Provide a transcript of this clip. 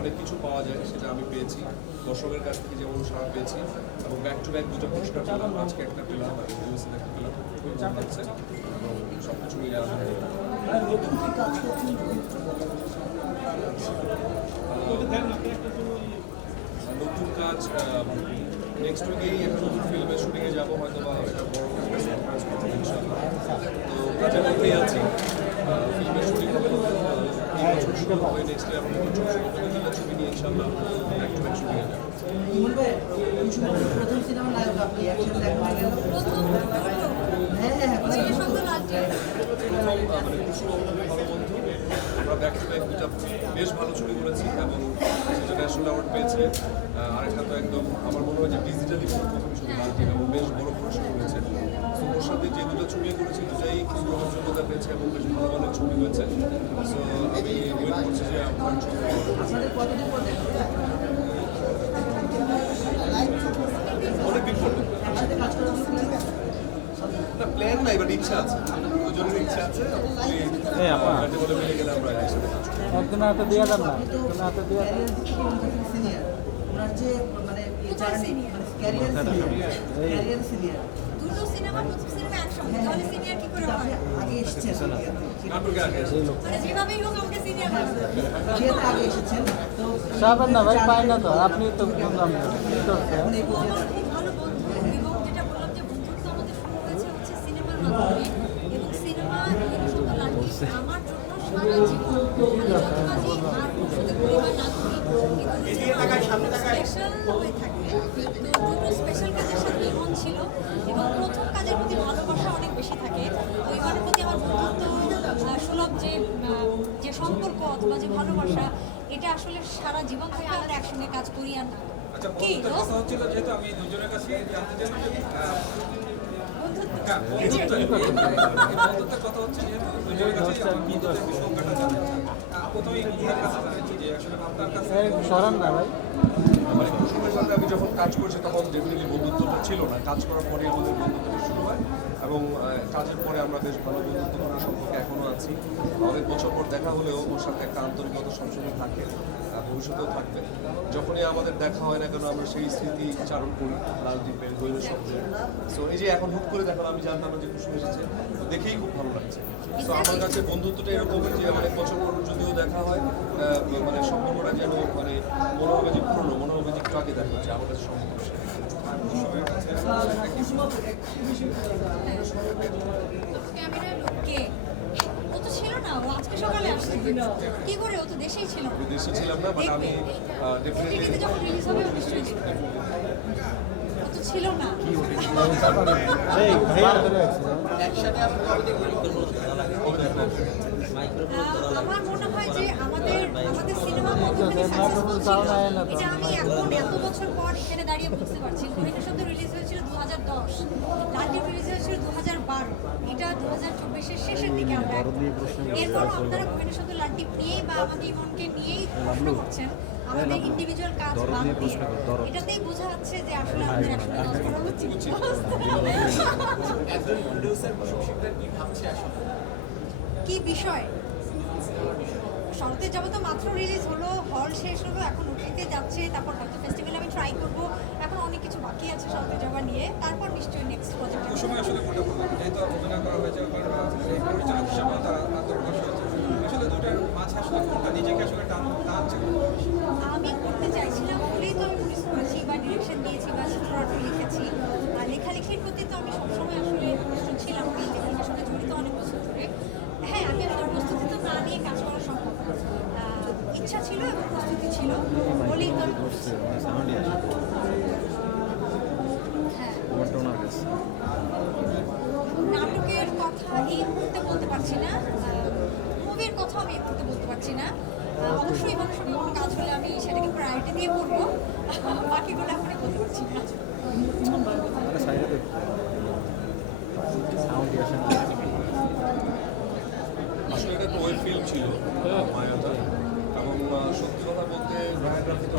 অনেক কিছু পাওয়া যায়, সেটা আমি পেয়েছি দর্শকের কাছ থেকে যেমন সাড়া পেয়েছি, এবং ব্যাক টু ব্যাক দুটো পুরস্কার পেলাম, আজকে একটা পেলাম এবং ইউএসএ একটা পেলাম, খুবই ভালো লাগছে এবং সব কিছু মিলে নতুন কাজ নেক্সট উইকেই একটা নতুন ফিল্মের শুটিংয়ে যাবো, হয়তো বা একটা বড় সারপ্রাইজ করবো ইনশাআল্লাহ। তো কাজের মধ্যেই আছি, ফিল্মের শুটিং হবে এই বছর শুরু হবে, নেক্সট ইয়ার আমরা ছোটো ছোটো প্রতিটা ছবি নিয়ে ইনশাআল্লাহ ব্যাক টু ব্যাক শুটিংয়ে যাবো। প্রথম সিনেমার নায়ক আপনি একসাথে মানে কুসুম ভালো বন্ধু, আমরা ব্যাক টু ব্যাক দুটা বেশ ভালো ছবি করেছি এবং সেটা ন্যাশনাল অ্যাওয়ার্ড পেয়েছে। আরেকটা তো একদম আমার মনে হয় যে ডিজিটালি প্রথম ছবি লালটিন এবং বেশ বড় পুরস্কার হয়েছে। তো ওর সাথে যে দুটো ছবি করেছি দুটাই খুব গ্রহণযোগ্যতা পেয়েছে এবং বেশ ভালো ভালো ছবি হয়েছে। সো আমি ওয়েট করছি যে আপনার ছবি অনেকদিন পর না, প্ল্যান নাই, বাট ইচ্ছা আছে, দুজনের ইচ্ছা আছে। বলে মিলে গেলে আমরা একসাথে কাজ করবো। একজনের হাতে দিয়ে দেন না, একজনের হাতে দিয়ে দেন। দুটো সিনেমা প্রথম সিনেমা একসঙ্গে, তাহলে সিনিয়র কি করে হয়? আগে এসেছেন নাটকে আগে এসে মানে যেভাবেই হোক আমাকে সিনিয়র বানাবে। যেহেতু আগে এসেছেন তো সাবেন না ভাই, পায় না তো, আপনি তো বুঝলাম না কি করছে। আমার খুব ভালো বন্ধু এবং যেটা বললাম যে বন্ধুত্ব আমাদের শুরু হয়েছে হচ্ছে সিনেমার মাধ্যমে এবং সিনেমা আমার জন্য সারা জীবন যত কাজই আর শুধু করি বা না করি কিন্তু স্পেশাল হয়ে থাকবে। তো দুটো স্পেশাল কাজের সাথে ইমন ছিল এবং প্রথম কাজের প্রতি ভালোবাসা অনেক বেশি থাকে। তো ইমনের প্রতি আমার বন্ধুত্ব সুলভ যে সম্পর্ক অথবা যে ভালোবাসা, এটা আসলে সারা জীবন থেকে আমরা একসঙ্গে কাজ করি। আর আচ্ছা, কি বন্ধুত্বের কথা হচ্ছিল যেহেতু আমি দুজনের কাছে জানতে চাই বন্ধুত্বের কথা হচ্ছে যেহেতু দুজনের কাছে আমার বন্ধুত্বের সংখ্যাটা জানাই। প্রথমেই বন্ধুদের কাছে জানাচ্ছি যে আসলে আপনার কাছে সরান না ভাই। মানে কুসুমের সাথে আমি যখন কাজ করছি তখন ডেফিনেটলি বন্ধুত্বটা ছিল না, কাজ করার পরে আমাদের বন্ধুত্বটা শুরু হয় এবং কাজের পরে আমরা বেশ ভালো বন্ধুত্বপূর্ণ সম্পর্কে এখনও আছি। অনেক বছর পর দেখা হলেও ওর সাথে একটা আন্তরিকতা সবসময় থাকে, ভবিষ্যতেও থাকবে। যখনই আমাদের দেখা হয় না কেন আমরা সেই স্মৃতি চারণ করি লাল দ্বীপের গৈর শব্দের। সো এই যে এখন হুট করে দেখানো, আমি জানতাম না যে কুসুম এসেছে, দেখেই খুব ভালো লাগছে। সো আমার কাছে বন্ধুত্বটা এরকম যে অনেক বছর পর যদিও দেখা হয়, মানে সম্পর্কটা যেন মানে মনে হবে যে পুরনো, মনে হবে যে একটু আগে দেখা হচ্ছে, আমার কাছে সম্পর্ক ক্যামেরার লোককে ও তো ছিল না, ও আজকে সকালে আসছে। কি করে? ও তো দেশেই ছিল না। দেশে ছিলাম না, বাট আমি ডেফিনেটলি ওটিটিতে যখন রিলিজ হবে ও নিশ্চয়ই দেখবে। ও তো ছিল না। এই ভাইয়া ধরে আছে। আমার মনে হয় যে আমাদের সিনেমা কতখানি সাকসেসফুল ছিল এটা আমি এখন এত বছর পর এখানে দাঁড়িয়ে বুঝতে পারছি। হরিণের শব্দ রিলিজ হয়েছিল 2010, লালটিন রিলিজ হয়েছিল 2012, এটা 2024-এর শেষের দিকে আমরা। এরপর আপনারা হরিণের শব্দ লালটিন নিয়েই বা আমাদের ইমনকে নিয়েই প্রশ্ন করছেন, আমাদের ইন্ডিভিজুয়াল কাজ বাদ দিয়ে। এটাতেই বোঝা যাচ্ছে যে আসলে আমাদের একসঙ্গে কাজ করা উচিত। কি বিষয়? শরতে যাবো তো মাত্র রিলিজ হলো, হল শেষ হলো, এখন ওটিতে যাচ্ছে, তারপর হয়তো ফেস্টিভ্যালে আমি ট্রাই করবো। এখন অনেক কিছু বাকি আছে শরতে যাওয়া নিয়ে, তারপর নিশ্চয়ই নেক্সট প্রজেক্ট। কুসুমে আসলে কোনটা বললাম যেহেতু অভিনয় করা হয়েছে এই পরিচালক হিসাবে তারা আত্মপ্রকাশ হয়েছে, আসলে দুটার মাঝে আসলে কোনটা নিজেকে আসলে টানছে? আমি করতে চাইছিলাম বলেই তো আমি প্রডিউস করেছি বা ডিরেকশন দিয়েছি বা চিত্রনাট্য লিখেছি। আর লেখালেখির প্রতি তো আমি সবসময় আসলে প্রস্তুত ছিলাম, আমি লেখালেখির সাথে জড়িত অনেক বছর ধরে। হ্যাঁ, আমি আসলে প্রস্তুতি তো না নিয়ে কাজ করা সম্ভব না। ইচ্ছা ছিল এবং প্রস্তুতি ছিল বলেই তো আমি করছি। হ্যাঁ, নাটকের কথা এই মুহূর্তে বলতে পারছি না, মুভির কথা আমি এই মুহূর্তে বলতে পারছি না। অবশ্যই মানুষের সঙ্গে কোনো কাজ হলে আমি সেটাকে প্রায়োরিটি দিয়ে করবো, বাকিগুলো এখনই বলতে পারছি না। আসলে এটা একটা ওয়েব ফিল্ম ছিল মায়াটা, এবং সত্যি কথা বলতে বায়োগ্রাফি তো